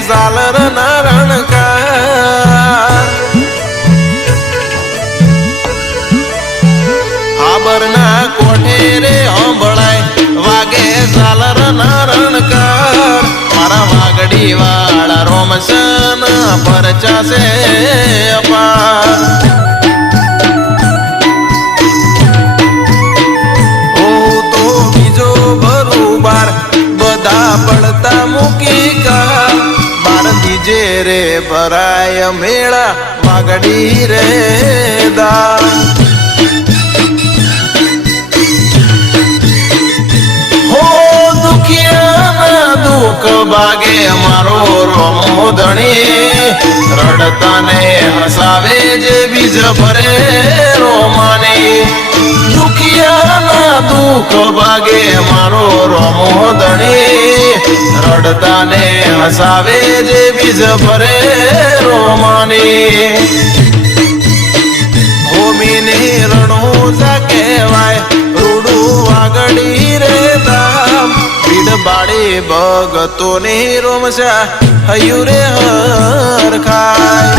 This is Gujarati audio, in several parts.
ઝાલર ના રણકાર હાબરના કોઠે રે હંભળાય વાગે ઝાલર ના રણકાર મારા વાગડી વાળા રોમશન પરચા છે અપાર પડતા મૂકી કા બાર દીજે રે ભરાય મેળા વાગડી રે દા હો દુખિયાના દુઃખ ભાગે મારો રોમો ધણી રડતા ને હસાવે જે બીજ ભરે રોમાની દુખિયાના દુઃખ ભાગે મારો રોમો ધણી રડતા ને હસાવે જે બીજ ભરે રોમાની હોમીની રણોજા કહેવાય રૂડું વાગડી રે દામ પીડ બાળી ભગતોની રોમશા હૈયું રે હર ખાય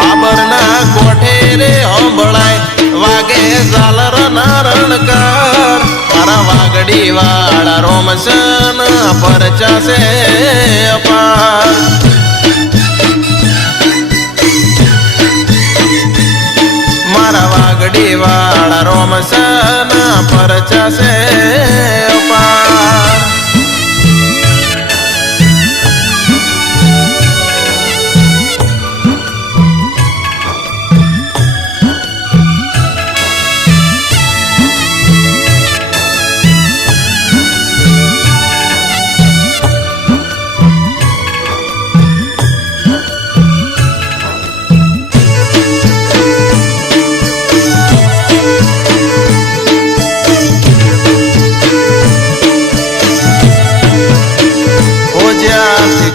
હાબરના કોઠે રે હંભળાય વાગે ઝાલર ના રણકાર મારા વાગડી વાળા રોમશન પરચા છે અપાર મારા વાગડી વાળા રોમશન પરચા છે અપાર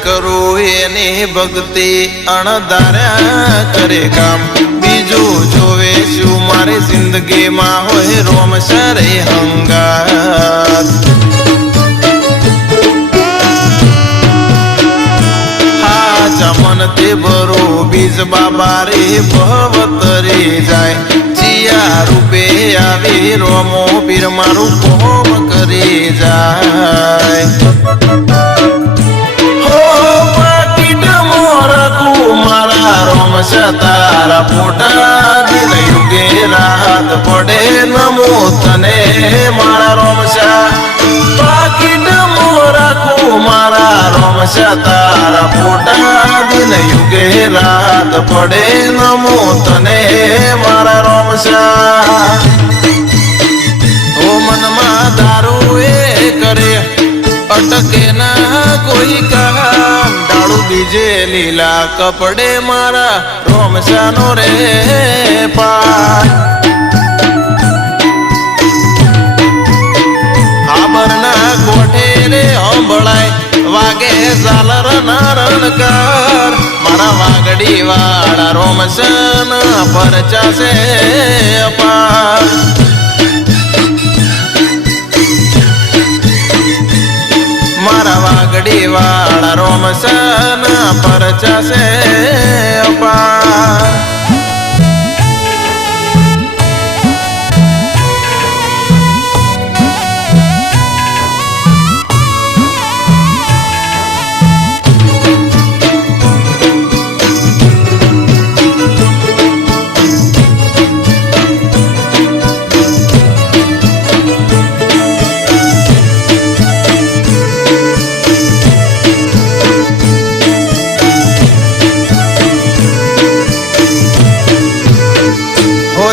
કરું એની ભક્તિ અણધાર્યા કરે કામ બીજું જોવે શું મારી જિંદગીમાં હોય રોમશરે હંગાત હા ચમન તે ભરો બીજ બાબારી ભવતરી જાય ચિયા રૂપે આવી રોમો પીર મારું કોમ કરી જાય તારા ફોટા દિલ યુગે રાત પડે નમો તને મારા રોમશા પાકીટ રાખું મારા રોમશા તારા ફોટા દિલ યુગે રાત પડે નમો તને મારા રોમશા ઓ મનમાં દારૂ એ કરે અટકે ના કોઈ કામ ડાળું બીજે લીલા કપડે મારા રોમશાનો રે પાર હાબરના કોઠે રે હંભળાય વાગે ઝાલર ના રણકાર મારા વાગડી વાળા રોમશન પરચા છે અપાર મારા વાગડી વાળા રોમશન પરચા છે અપાર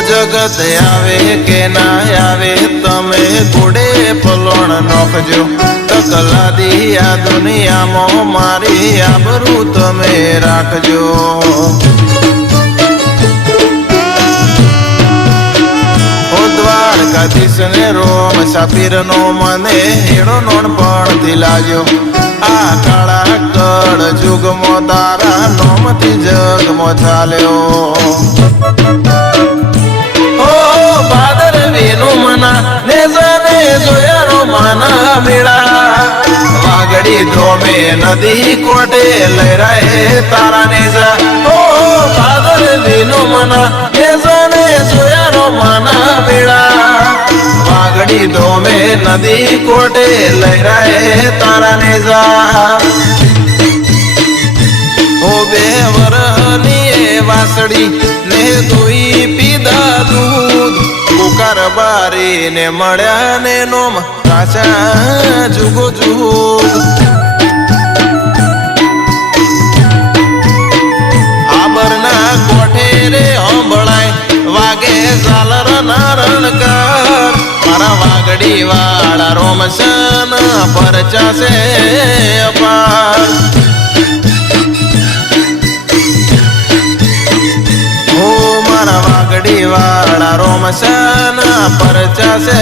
જગત આવે કે ના આવે તમે ઘોડે પલોણ નોખજો તકલાદી આ દુનિયામાં મારી આબરૂ તમે રાખજો ઓ દ્વારકાધીશ ને રોમશા પીર નો મને હેડો નોણપણથી લાજો આ કાળા કળ જુગમાં તારા નોમથી જગમાં ચાલ્યો ભાદરવીનું મના ને જાને જોયાનો માના મેળા નદી કોટે લહેરાય તારા નેજા ઓ બાદલ વિનો મના એ જાણે જોયારો માના વેળા વાગડી ધોમે નદી કોટે લહેરાય તારા નેજા ઓ બે વરની વાસડી ને દોઈ પીધા દૂધ કુકર બારી ને મળ્યા ને નોમ કાચા જુગો જુગ આબરના કોઠે રે હંભળાય વાગે ઝાલર ના રણકાર મારા વાગડી વાળા રોમશન પરચાસે અપાર વાગડી વાળા રોમશન પરચાસે